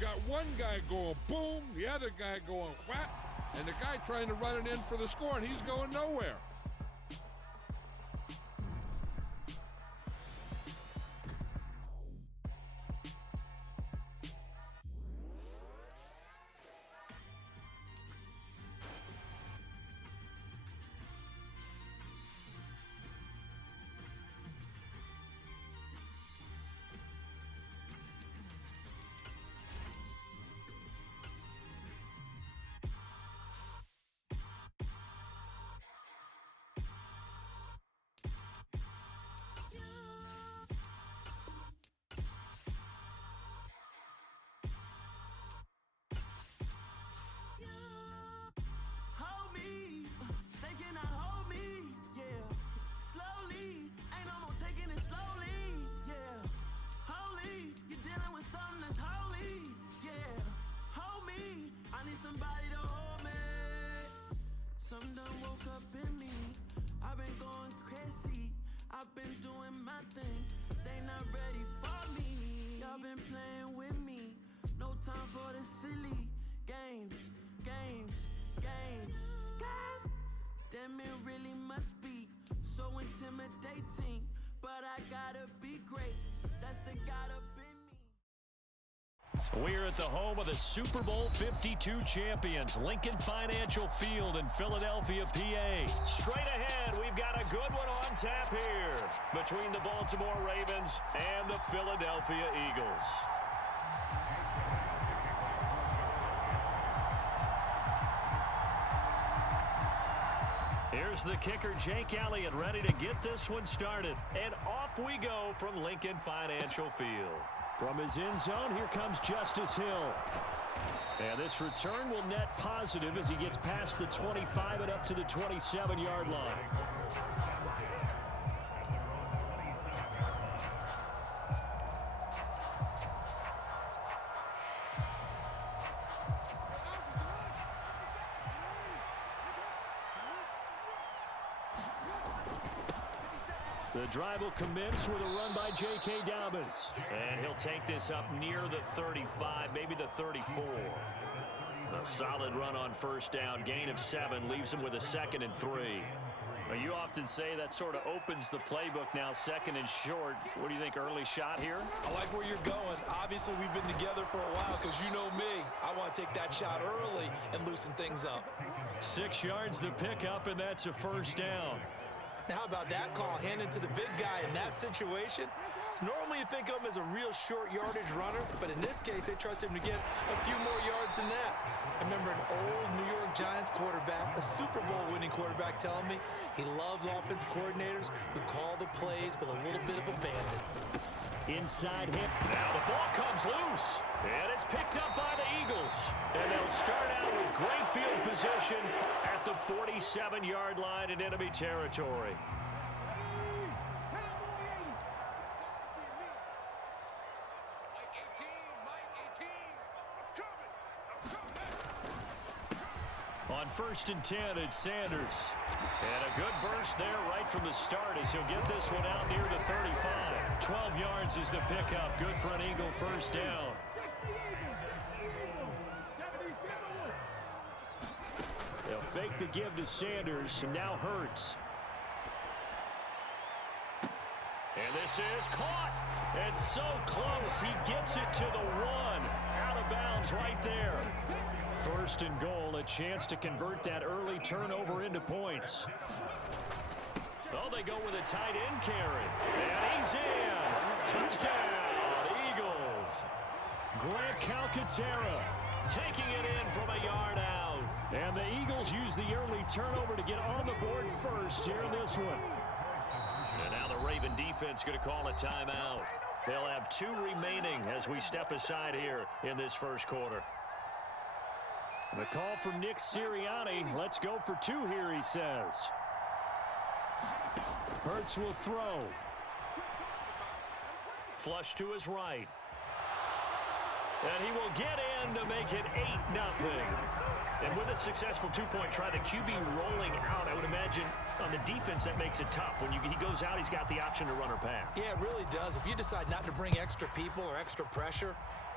You've got one guy going boom, the other guy going whap, and the guy trying to run it in for the score, and he's going nowhere. We're at the home of the Super Bowl 52 champions, Lincoln Financial Field in Philadelphia, PA. Straight ahead, we've got a good one on tap here between the Baltimore Ravens and the Philadelphia Eagles. Here's the kicker, Jake Elliott, ready to get this one started. And off we go from Lincoln Financial Field. From his end zone, here comes Justice Hill. And this return will net positive as he gets past the 25 and up to the 27-yard line. The drive will commence with a run by J.K. Dobbins. And he'll take this up near the 35, maybe the 34. A solid run on first down. Gain of 7 leaves him with a 2nd and 3. Well, you often say that sort of opens the playbook now, 2nd and short. What do you think, early shot here? I like where you're going. Obviously, we've been together for a while because you know me. I want to take that shot early and loosen things up. 6 yards the pickup, and that's a first down. How about that call handed to the big guy in that situation? Normally you think of him as a real short yardage runner, but in this case they trust him to get a few more yards than that. I remember an old New York Giants quarterback, a Super Bowl winning quarterback, telling me he loves offense coordinators who call the plays with a little bit of abandon. Inside him. Now the ball comes loose. And it's picked up by the Eagles. And they'll start out with great field position at the 47-yard line in enemy territory. On 1st and 10, it's Sanders. And a good burst there right from the start as he'll get this one out near the 35. 12 yards is the pickup. Good for an Eagle first down. They'll fake the give to Sanders, and now Hurts. And this is caught. And so close, he gets it to the 1. Out of bounds right there. 1st and goal, a chance to convert that early turnover into points. Oh, they go with a tight end carry. And he's in. Touchdown, Eagles. Grant Calcaterra taking it in from a yard out. And the Eagles use the early turnover to get on the board first here in this one. And now the Raven defense going to call a timeout. They'll have 2 remaining as we step aside here in this first quarter. The call from Nick Sirianni. Let's go for 2 here, he says. Hurts will throw. Flush to his right. And he will get in to make it 8-0. And with a successful two-point try, the QB rolling out, I would imagine on the defense that makes it tough. When he goes out, he's got the option to run or pass. Yeah, it really does. If you decide not to bring extra people or extra pressure,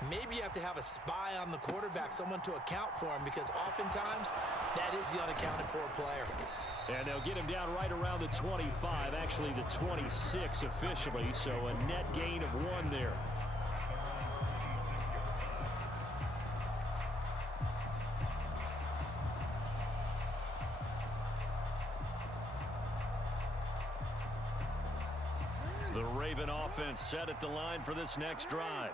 maybe you have to have a spy on the quarterback, someone to account for him, because oftentimes that is the unaccounted for player. And they'll get him down right around the 25, actually the 26 officially, so a net gain of 1 there. The Raven offense set at the line for this next drive.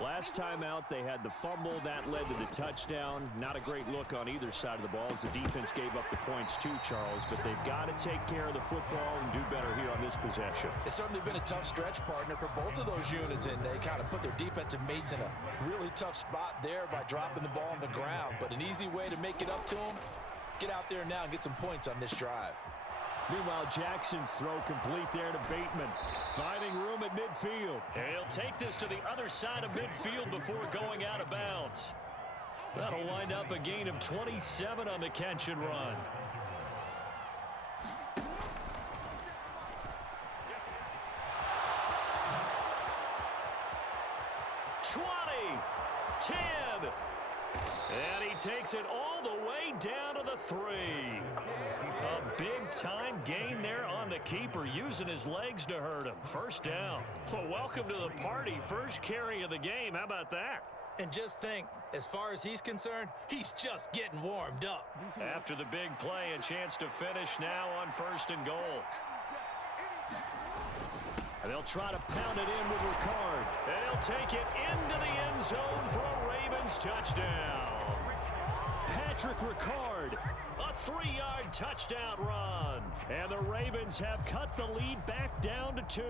Last time out, they had the fumble. That led to the touchdown. Not a great look on either side of the ball as the defense gave up the points too, Charles. But they've got to take care of the football and do better here on this possession. It's certainly been a tough stretch, partner, for both of those units, and they kind of put their defensive mates in a really tough spot there by dropping the ball on the ground. But an easy way to make it up to them, get out there now and get some points on this drive. Meanwhile, Jackson's throw complete there to Bateman. Finding room at midfield. And he'll take this to the other side of midfield before going out of bounds. That'll wind up a gain of 27 on the catch and run. And he takes it all the way down to the 3. A big-time gain there on the keeper, using his legs to hurt him. First down. Well, welcome to the party. First carry of the game. How about that? And just think, as far as he's concerned, he's just getting warmed up. After the big play, a chance to finish now on 1st and goal. And they'll try to pound it in with Ricard. And he'll take it into the end zone for a Ravens touchdown. Patrick Ricard, a 3-yard touchdown run. And the Ravens have cut the lead back down to 2.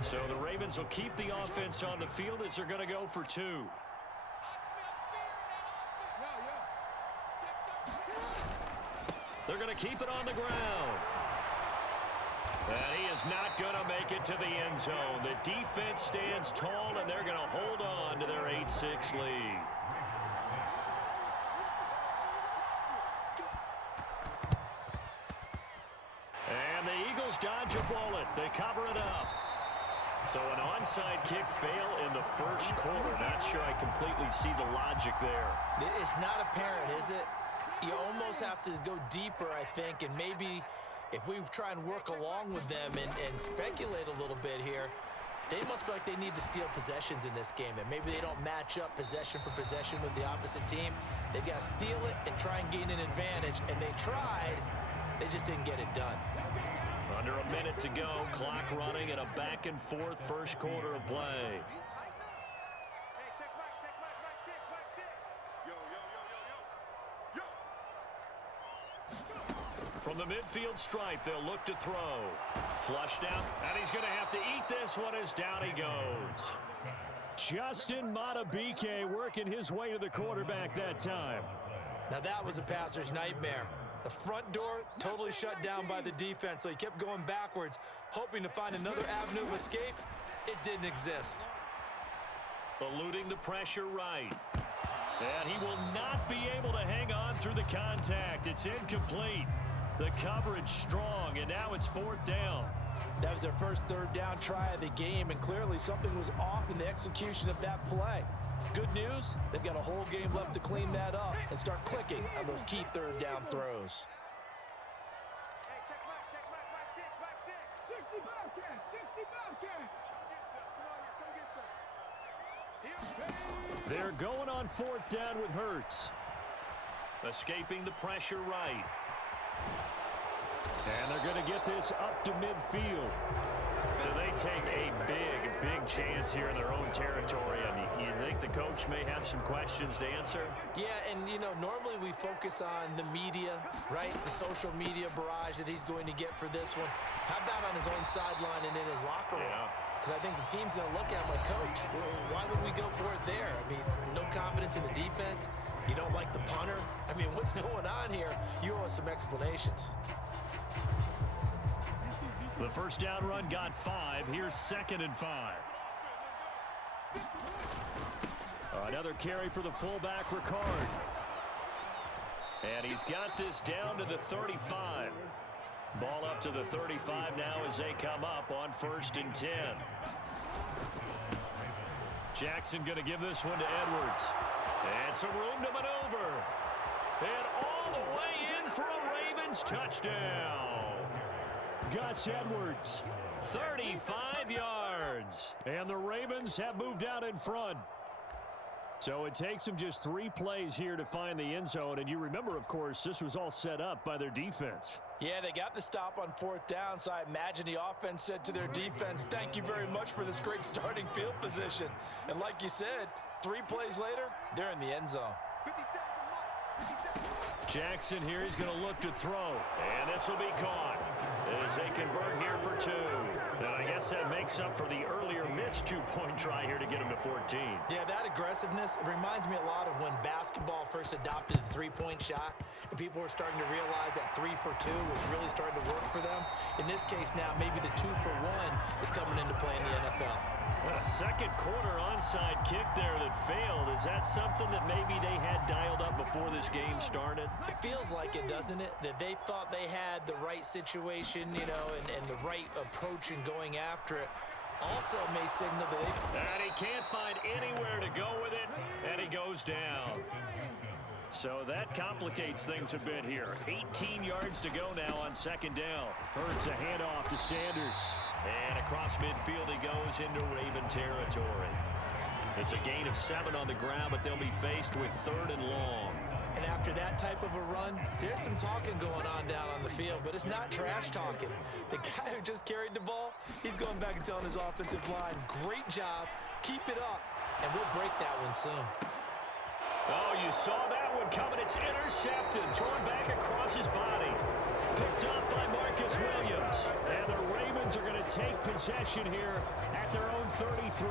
So the Ravens will keep the offense on the field as they're going to go for 2. They're going to keep it on the ground. And he is not going to make it to the end zone. The defense stands tall, and they're going to hold on to their 8-6 lead. And the Eagles dodge a bullet. They cover it up. So an onside kick fail in the first quarter. Not sure I completely see the logic there. It's not apparent, is it? You almost have to go deeper, I think, and maybe if we try and work along with them and speculate a little bit here, they must feel like they need to steal possessions in this game, and maybe they don't match up possession for possession with the opposite team. They've got to steal it and try and gain an advantage, and they tried. They just didn't get it done. Under a minute to go, clock running in a back-and-forth first quarter of play. From the midfield stripe, they'll look to throw. Flushed out, and he's going to have to eat this one as down he goes. Justin Matabike working his way to the quarterback that time. Now that was a passer's nightmare. The front door totally shut down by the defense, so he kept going backwards, hoping to find another avenue of escape. It didn't exist. Eluding the pressure right. And he will not be able to hang on through the contact. It's incomplete. The coverage strong, and now it's 4th down. That was their first 3rd down try of the game, and clearly something was off in the execution of that play. Good news, they've got a whole game left to clean that up and start clicking on those key 3rd down throws. They're going on 4th down with Hurts. Escaping the pressure right. And they're going to get this up to midfield. So they take a big chance here in their own territory. I mean, you think the coach may have some questions to answer? Yeah, and, you know, normally we focus on the media, right? The social media barrage that he's going to get for this one. How about on his own sideline and in his locker room? Yeah. Because I think the team's going to look at him like, Coach, why would we go for it there? I mean, no confidence in the defense. You don't like the punter. I mean, what's going on here? You owe us some explanations. The first down run got 5. Here's 2nd and 5. Another carry for the fullback, Ricard. And he's got this down to the 35. Ball up to the 35 now as they come up on 1st and 10. Jackson going to give this one to Edwards. And some room to maneuver. And all the way in for a Ravens touchdown. Gus Edwards, 35 yards. And the Ravens have moved out in front. So it takes them just 3 plays here to find the end zone. And you remember, of course, this was all set up by their defense. Yeah, they got the stop on 4th down, so I imagine the offense said to their defense, thank you very much for this great starting field position. And like you said, 3 plays later, they're in the end zone. Jackson here, he's going to look to throw. And this will be caught as they convert here for 2. And I guess that makes up for the earlier missed 2-point try here to get him to 14. Yeah, that aggressiveness, it reminds me a lot of when basketball first adopted the 3-point shot, and people were starting to realize that 3 for 2 was really starting to work for them. In this case now, maybe the 2 for 1 is coming into play in the NFL. A second quarter onside kick there that failed. Is that something that maybe they had dialed up before this game started? It feels like it, doesn't it? That they thought they had the right situation, you know, and the right approach in going after it. Also may signal that And he can't find anywhere to go with it, and he goes down. So that complicates things a bit here. 18 yards to go now on 2nd down. Hurts a handoff to Sanders. And across midfield he goes into Raven territory. It's a gain of 7 on the ground, but they'll be faced with 3rd and long. And after that type of a run, there's some talking going on down on the field, but it's not trash talking. The guy who just carried the ball, he's going back and telling his offensive line, great job, keep it up, and we'll break that one soon. Oh, you saw that one coming. It's intercepted, thrown back across his body. Picked up by Marcus Williams. And the Ravens are going to take possession here at their own 33.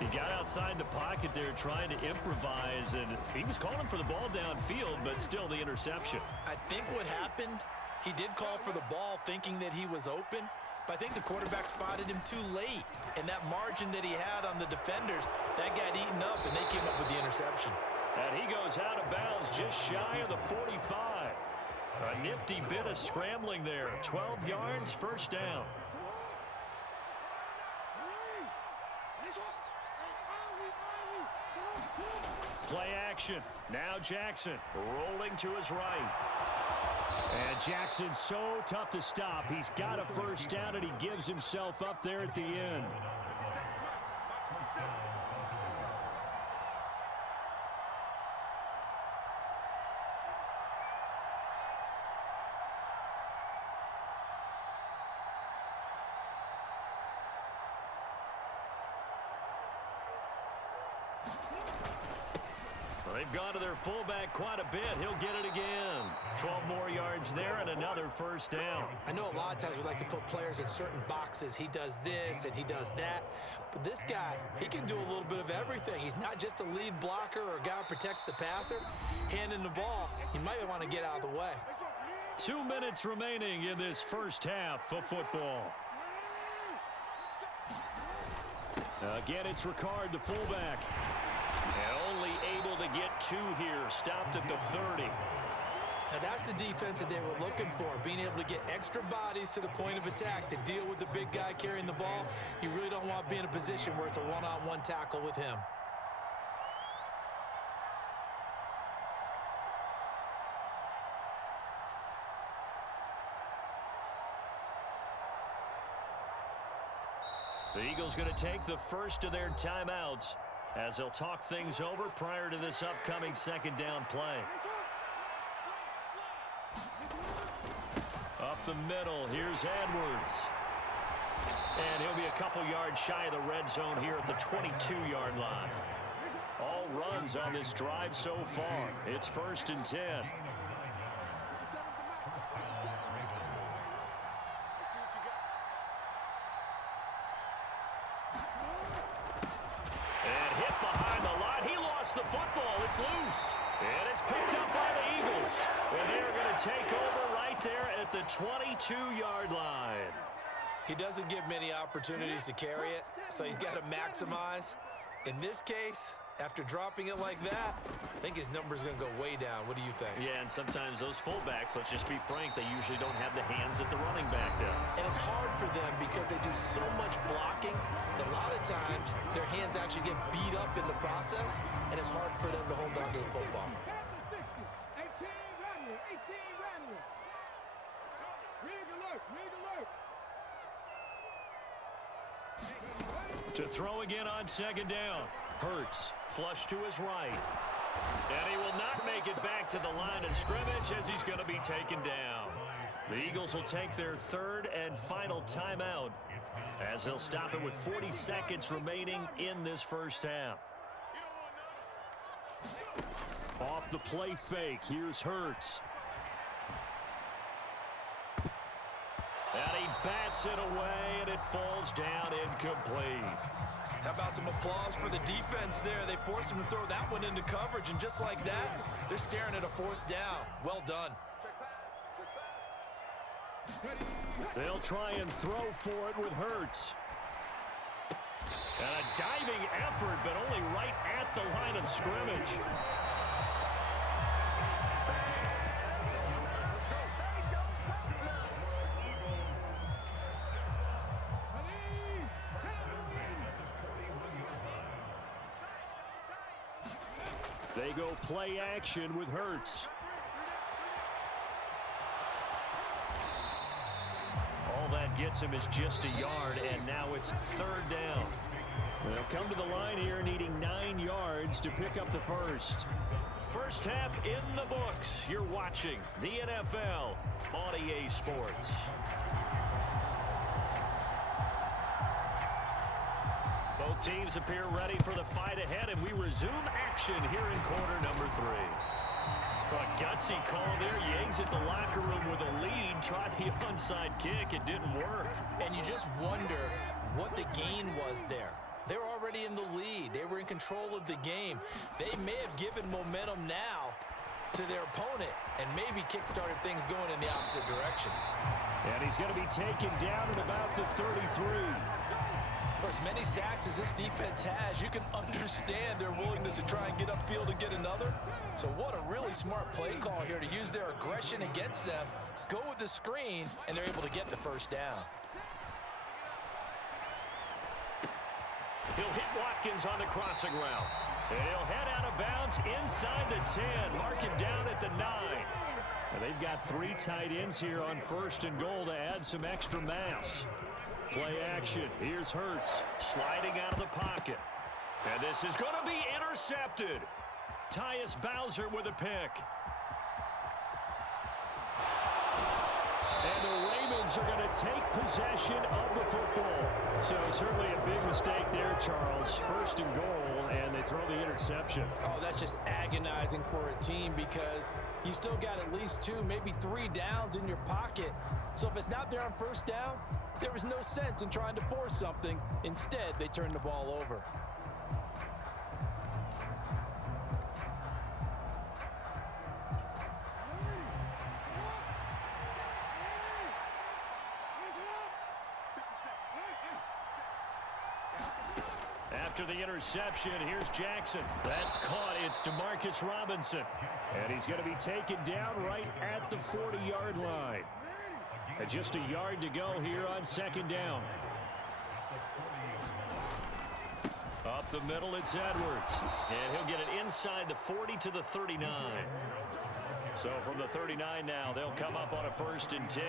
He got outside the pocket there trying to improvise, and he was calling for the ball downfield, but still the interception. I think what happened, he did call for the ball thinking that he was open, but I think the quarterback spotted him too late. And that margin that he had on the defenders, that got eaten up, and they came up with the interception. And he goes out of bounds just shy of the 45. A nifty bit of scrambling there. 12 yards, 1st down. Play action. Now Jackson rolling to his right. And Jackson's so tough to stop. He's got a 1st down, and he gives himself up there at the end. They've gone to their fullback quite a bit. He'll get it again. 12 more yards there and another 1st down. I know a lot of times we like to put players in certain boxes. He does this and he does that. But this guy, he can do a little bit of everything. He's not just a lead blocker or a guy who protects the passer. Handing the ball, he might want to get out of the way. 2 minutes remaining in this 1st half of football. Again, it's Ricard, the fullback. And only able to get 2 here. Stopped at the 30. Now that's the defense that they were looking for, being able to get extra bodies to the point of attack to deal with the big guy carrying the ball. You really don't want to be in a position where it's a one-on-one tackle with him. The Eagles going to take the first of their timeouts as they'll talk things over prior to this upcoming 2nd down play. Up the middle, here's Edwards. And he'll be a couple yards shy of the red zone here at the 22-yard line. All runs on this drive so far. It's 1st and 10. The football, it's loose, and it's picked up by the Eagles, and they're going to take over right there at the 22-yard line. He doesn't give many opportunities to carry it, so he's got to maximize. In this case, After dropping it like that, I think his number's going to go way down. What do you think? Yeah, and sometimes those fullbacks, let's just be frank, they usually don't have the hands that the running back does. And it's hard for them because they do so much blocking that a lot of times their hands actually get beat up in the process, and it's hard for them to hold on to the football. To throw again on second down. Hurts, flush to his right. And he will not make it back to the line of scrimmage as he's going to be taken down. The Eagles will take their third and final timeout as they'll stop it with 40 seconds remaining in this first half. Off the play fake, here's Hurts. And he bats it away, and it falls down incomplete. How about some applause for the defense there? They forced him to throw that one into coverage, and just like that, they're staring at a fourth down. Well done. They'll try and throw for it with Hurts. And a diving effort, but only right at the line of scrimmage. They go play action with Hurts. All that gets him is just a yard, and now it's third down. They'll come to the line here needing 9 yards to pick up the first. First half in the books. You're watching the NFL on EA Sports. Both teams appear ready for the fight ahead, and we resume action here in quarter number 3. A gutsy call there. You exit the locker room with a lead. Tried the onside kick. It didn't work. And you just wonder what the gain was there. They're already in the lead. They were in control of the game. They may have given momentum now to their opponent and maybe kick-started things going in the opposite direction. And he's going to be taken down at about the 33. For as many sacks as this defense has, you can understand their willingness to try and get upfield and get another. So what a really smart play call here to use their aggression against them, go with the screen, and they're able to get the first down. He'll hit Watkins on the crossing route. And he'll head out of bounds inside the 10. Mark him down at the 9. And they've got 3 tight ends here on first and goal to add some extra mass. Play action. Here's Hurts sliding out of the pocket. And this is going to be intercepted. Tyus Bowser with a pick. And the Ravens are going to take possession of the football. So certainly a big mistake there, Charles. First and goal, and they throw the interception. Oh, that's just agonizing for a team because you still got at least 2, maybe 3 downs in your pocket. So if it's not there on first down, there was no sense in trying to force something. Instead, they turned the ball over. After the interception, here's Jackson. That's caught. It's Demarcus Robinson. And he's going to be taken down right at the 40-yard line. And just a yard to go here on second down. Up the middle, it's Edwards. And he'll get it inside the 40 to the 39. So from the 39 now, they'll come up on a first and 10.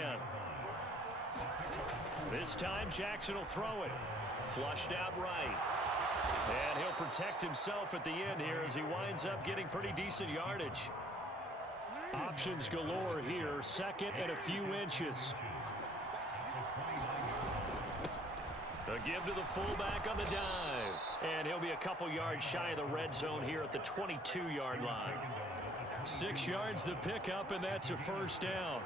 This time, Jackson will throw it. Flushed out right. And he'll protect himself at the end here as he winds up getting pretty decent yardage. Options galore here. Second and a few inches. The give to the fullback on the dive. And he'll be a couple yards shy of the red zone here at the 22-yard line. 6 yards the pickup, and that's a first down.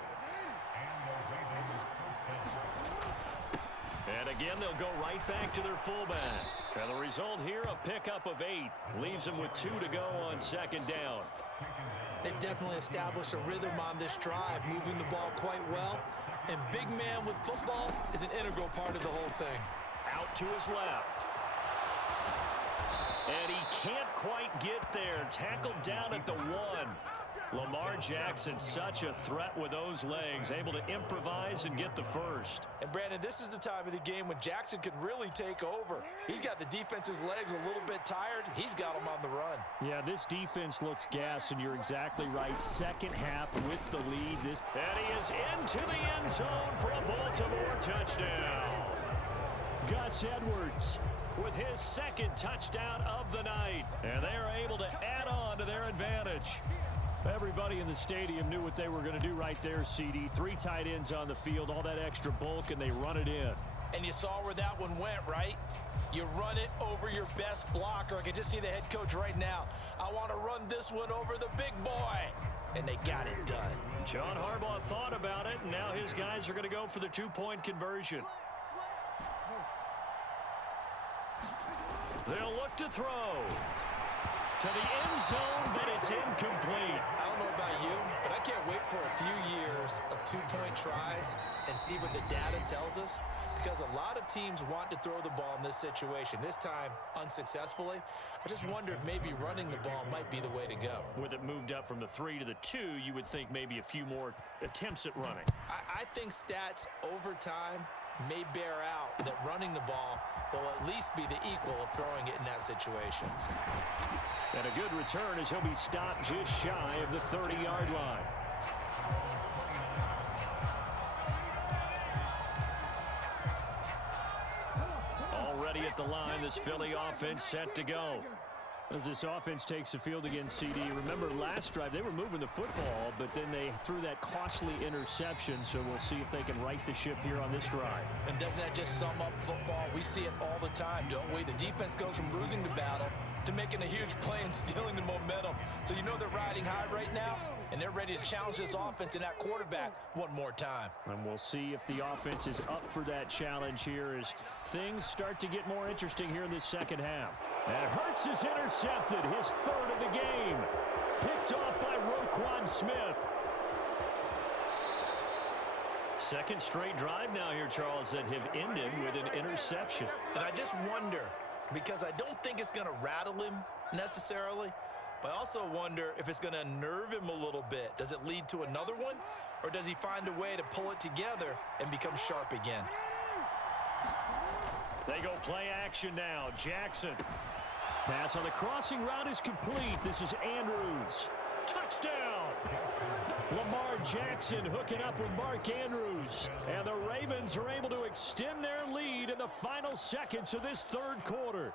And again, they'll go right back to their fullback. And the result here, a pickup of 8. Leaves them with 2 to go on second down. They've definitely established a rhythm on this drive, moving the ball quite well. And big man with football is an integral part of the whole thing. Out to his left. And he can't quite get there. Tackled down at the 1. Lamar Jackson, such a threat with those legs, able to improvise and get the first. And Brandon, this is the time of the game when Jackson could really take over. He's got the defense's legs a little bit tired. He's got them on the run. Yeah, this defense looks gassed, and you're exactly right. Second half with the lead. And he is into the end zone for a Baltimore touchdown. Gus Edwards with his second touchdown of the night. And they are able to add on to their advantage. Everybody in the stadium knew what they were going to do right there, CD. 3 tight ends on the field, all that extra bulk, and they run it in. And you saw where that one went, right? You run it over your best blocker. I can just see the head coach right now. I want to run this one over the big boy. And they got it done. John Harbaugh thought about it, and now his guys are going to go for the 2-point conversion. They'll look to throw to the end zone, but it's incomplete. I don't know about you, but I can't wait for a few years of 2-point tries and see what the data tells us, because a lot of teams want to throw the ball in this situation. This time, unsuccessfully. I just wonder if maybe running the ball might be the way to go. With it moved up from the 3 to the 2, you would think maybe a few more attempts at running. I think stats over time may bear out that running the ball will at least be the equal of throwing it in that situation. And a good return as he'll be stopped just shy of the 30-yard line. Already at the line, this Philly offense set to go. As this offense takes the field against CD. Remember last drive, they were moving the football, but then they threw that costly interception, so we'll see if they can right the ship here on this drive. And doesn't that just sum up football? We see it all the time, don't we? The defense goes from losing the battle to making a huge play and stealing the momentum. So you know they're riding high right now, and they're ready to challenge this offense and that quarterback one more time. And we'll see if the offense is up for that challenge here as things start to get more interesting here in this second half. And Hurts is intercepted, his 3rd of the game. Picked off by Roquan Smith. Second straight drive now here, Charles, that have ended with an interception. And I just wonder, because I don't think it's going to rattle him necessarily, but I also wonder if it's going to unnerve him a little bit. Does it lead to another one, or does he find a way to pull it together and become sharp again? They go play action now. Jackson. Pass on the crossing route is complete. This is Andrews. Touchdown! Lamar Jackson hooking up with Mark Andrews. And the Ravens are able to extend their lead in the final seconds of this 3rd quarter.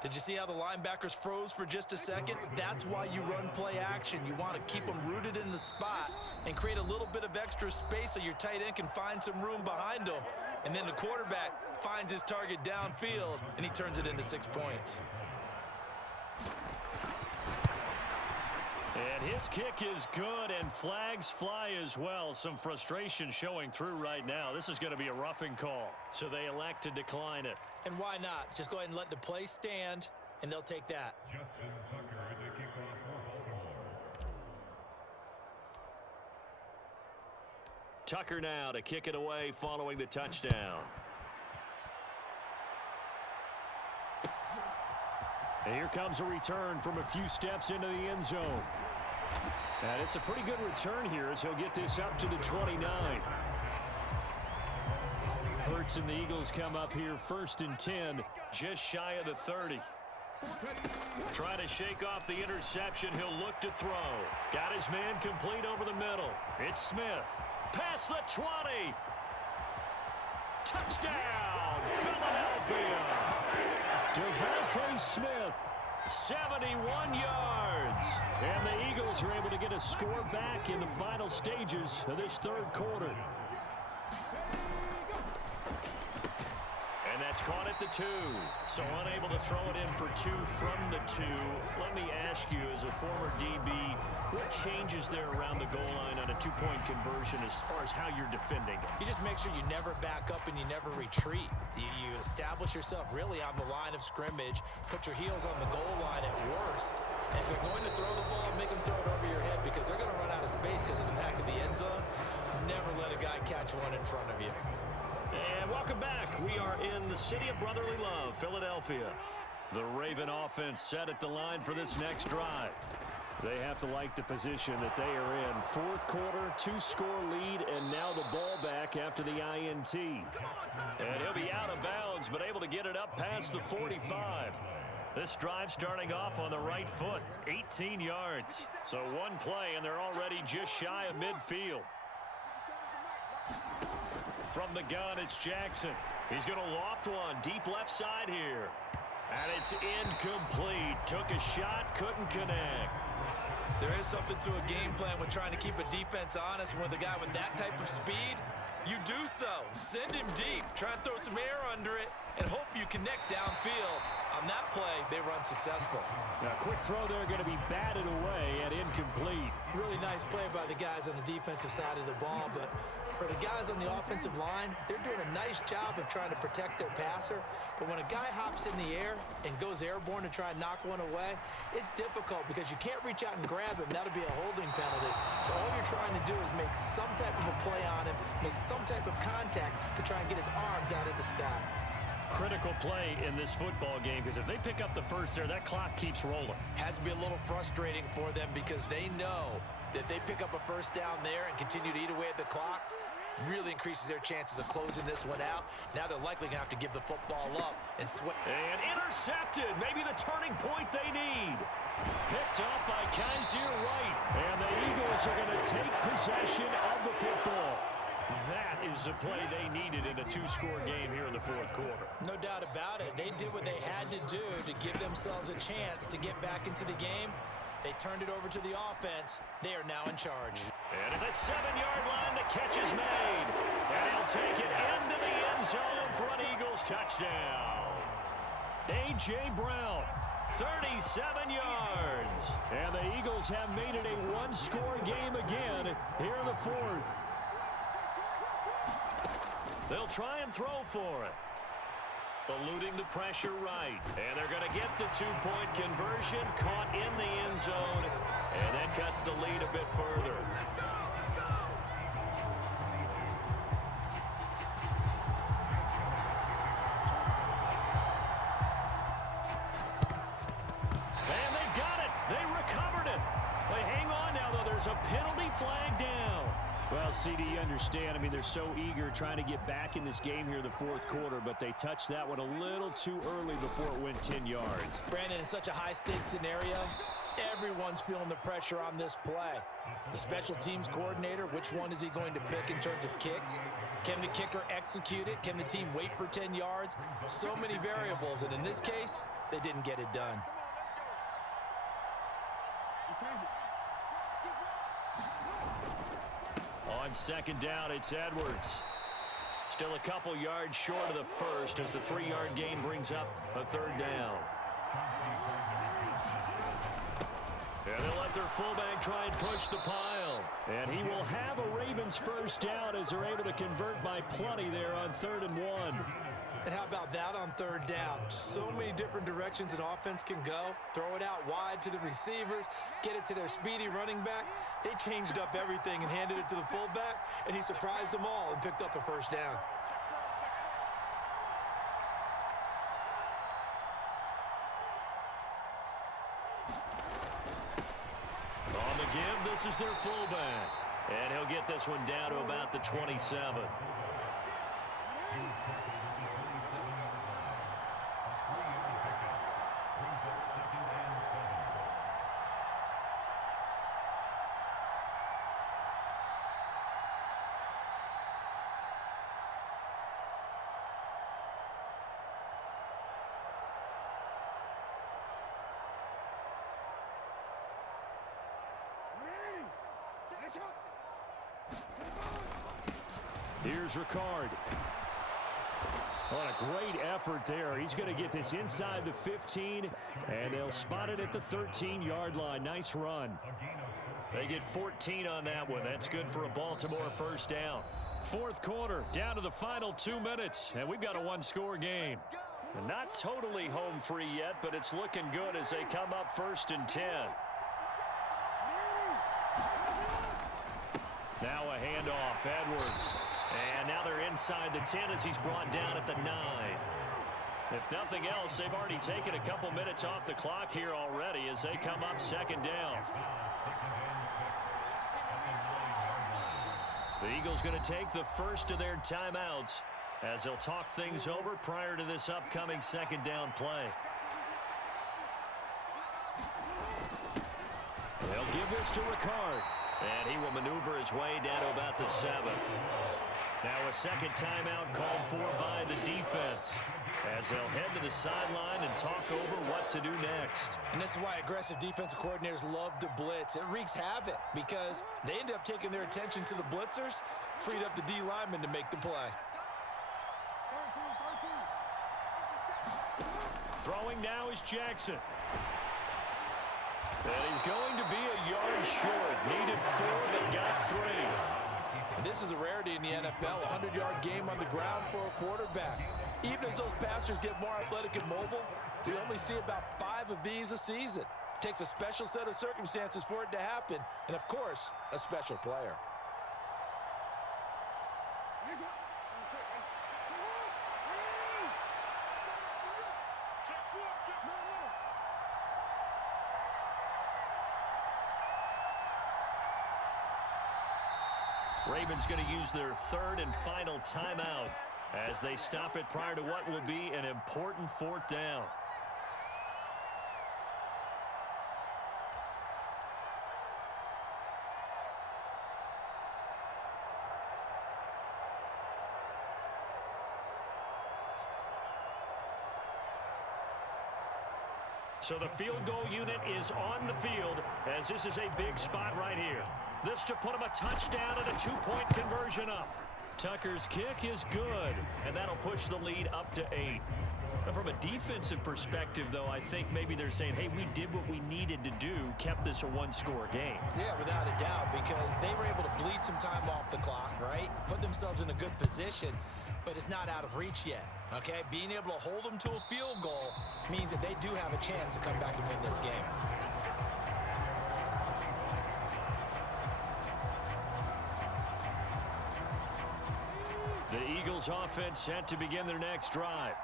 Did you see how the linebackers froze for just a second? That's why you run play action. You want to keep them rooted in the spot and create a little bit of extra space so your tight end can find some room behind them. And then the quarterback finds his target downfield, and he turns it into 6 points. And his kick is good, and flags fly as well. Some frustration showing through right now. This is going to be a roughing call, so they elect to decline it. And why not? Just go ahead and let the play stand, and they'll take that. Justin Tucker, the kickoff for Baltimore. Tucker now to kick it away following the touchdown. And here comes a return from a few steps into the end zone. And it's a pretty good return here as he'll get this up to the 29. Hurts and the Eagles come up here 1st and 10, just shy of the 30. Trying to shake off the interception. He'll look to throw. Got his man complete over the middle. It's Smith. Past the 20. Touchdown, Philadelphia. Devontae Smith, 71 yards. And the Eagles are able to get a score back in the final stages of this 3rd quarter. And that's caught at the 2. So unable to throw it in for 2 from the 2. Let me ask you, as a former DB, what changes there around the goal line on a 2-point conversion as far as how you're defending it? You just make sure you never back up and you never retreat. You establish yourself really on the line of scrimmage, put your heels on the goal line at worst. And if they're going to throw the ball, make them throw it over your head, because they're going to run out of space because of the back of the end zone. Never let a guy catch one in front of you. And welcome back. We are in the city of brotherly love, Philadelphia. The Raven offense set at the line for this next drive. They have to like the position that they are in. Fourth quarter, 2-score lead, and now the ball back after the INT. And he'll be out of bounds, but able to get it up past the 45. This drive starting off on the right foot, 18 yards. So one play, and they're already just shy of midfield. From the gun, it's Jackson. He's going to loft one deep left side here. And it's incomplete. Took a shot, couldn't connect. There is something to a game plan when trying to keep a defense honest. With a guy with that type of speed, you do so. Send him deep. Try and throw some air under it and hope you connect downfield. On that play, they were unsuccessful. Now, quick throw there, going to be batted away and incomplete. Really nice play by the guys on the defensive side of the ball, but for the guys on the offensive line, they're doing a nice job of trying to protect their passer. But when a guy hops in the air and goes airborne to try and knock one away, it's difficult because you can't reach out and grab him. That'll be a holding penalty. So all you're trying to do is make some type of a play on him, make some type of contact to try and get his arms out of the sky. Critical play in this football game, because if they pick up the first there, that clock keeps rolling. Has to be a little frustrating for them because they know that they pick up a first down there and continue to eat away at the clock, really increases their chances of closing this one out. Now they're likely going to have to give the football up and swing. And intercepted. Maybe the turning point they need. Picked up by Kaiser White. And the Eagles are going to take possession of the football. That is the play they needed in a 2-score game here in the fourth quarter. No doubt about it. They did what they had to do to give themselves a chance to get back into the game. They turned it over to the offense. They are now in charge. And at the 7-yard line, the catch is made. And he'll take it into the end zone for an Eagles touchdown. A.J. Brown, 37 yards. And the Eagles have made it a 1-score game again here in the fourth. They'll try and throw for it. Eluding the pressure right. And they're going to get the 2-point conversion. Caught in the end zone. And that cuts the lead a bit further. And they've got it. They recovered it. They hang on now, though. There's a penalty flag down. Well, CD, you understand. I mean, they're so eager trying to get back in this game here in the fourth quarter, but they touched that one a little too early before it went 10 yards. Brandon, in such a high-stakes scenario, everyone's feeling the pressure on this play. The special teams coordinator, which one is he going to pick in terms of kicks? Can the kicker execute it? Can the team wait for 10 yards? So many variables, and in this case, they didn't get it done. On second down, it's Edwards. Still a couple yards short of the first as the 3-yard gain brings up a third down. And they'll let their fullback try and push the pile. And he will have a Ravens first down as they're able to convert by plenty there on 3rd and 1. And how about that on 3rd down? So many different directions an offense can go. Throw it out wide to the receivers, get it to their speedy running back. They changed up everything and handed it to the fullback, and he surprised them all and picked up a first down. On the give, this is their fullback. And he'll get this one down to about the 27. Here's Ricard. What a great effort there. He's going to get this inside the 15, and they'll spot it at the 13-yard line. Nice run. They get 14 on that one. That's good for a Baltimore first down. Fourth quarter, down to the final 2 minutes, and we've got a 1-score game. And not totally home free yet, but it's looking good as they come up 1st and 10. Now a handoff, Edwards. And now they're inside the 10 as he's brought down at the 9. If nothing else, they've already taken a couple minutes off the clock here already as they come up second down. The Eagles going to take the first of their timeouts as they'll talk things over prior to this upcoming second down play. They'll give this to Ricard, and he will maneuver his way down to about the 7. Now a second timeout called for by the defense as they'll head to the sideline and talk over what to do next. And this is why aggressive defensive coordinators love to blitz. It wreaks havoc because they end up taking their attention to the blitzers, freed up the D lineman to make the play. Throwing now is Jackson. And he's going to be a yard short. Needed 4, but got 3. And this is a rarity in the NFL, a 100-yard game on the ground for a quarterback. Even as those passers get more athletic and mobile, we only see about 5 of these a season. It takes a special set of circumstances for it to happen, and of course, a special player. Ravens going to use their third and final timeout as they stop it prior to what will be an important 4th down. So the field goal unit is on the field as this is a big spot right here. This to put him a touchdown and a 2-point conversion up. Tucker's kick is good, and that'll push the lead up to 8. And from a defensive perspective, though, I think maybe they're saying, hey, we did what we needed to do, kept this a 1-score game. Yeah, without a doubt, because they were able to bleed some time off the clock, right? Put themselves in a good position, but it's not out of reach yet, okay? Being able to hold them to a field goal means that they do have a chance to come back and win this game. The Eagles offense set to begin their next drive.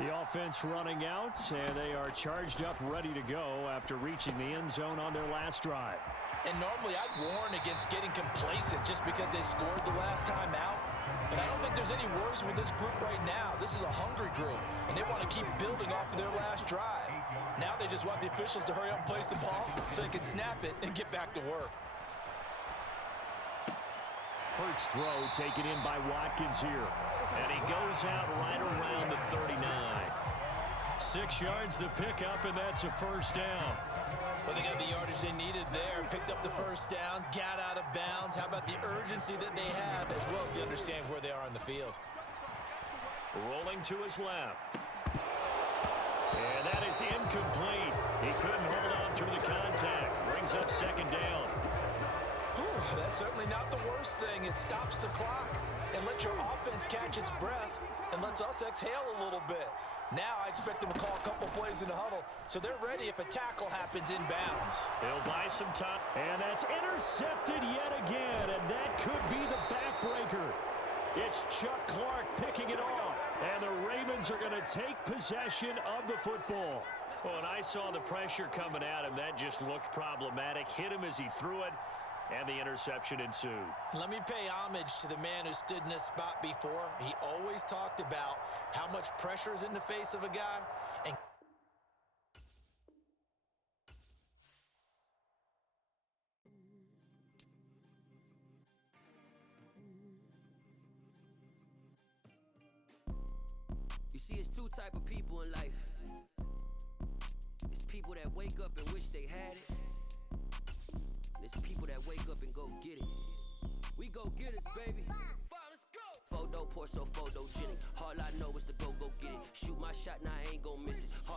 The offense running out, and they are charged up, ready to go after reaching the end zone on their last drive. And normally I'd warn against getting complacent just because they scored the last time out. But I don't think there's any worries with this group right now. This is a hungry group, and they want to keep building off of their last drive. Now they just want the officials to hurry up and place the ball so they can snap it and get back to work. Hurts throw taken in by Watkins here. And he goes out right around the 39. 6 yards the pickup, and that's a first down. Well, they got the yardage they needed there. Picked up the first down, got out of bounds. How about the urgency that they have, as well as they understand where they are on the field. Rolling to his left. And that is incomplete. He couldn't hold on through the contact. Brings up second down. That's certainly not the worst thing. It stops the clock and lets your offense catch its breath and lets us exhale a little bit. Now I expect them to call a couple plays in the huddle, so they're ready if a tackle happens inbounds. He'll buy some time. And that's intercepted yet again, and that could be the backbreaker. It's Chuck Clark picking it off, and the Ravens are going to take possession of the football. Well, when I saw the pressure coming at him, that just looked problematic. Hit him as he threw it. And the interception ensued. Let me pay homage to the man who stood in this spot before. He always talked about how much pressure is in the face of a guy. And you see, it's 2 type of people in life. It's people that wake up and wish they had it. It's people that wake up and go get it. We go get it, baby. Let's go. Photo poor, so photogenic. All I know is to go get it. Shoot my shot, now I ain't gon' miss it.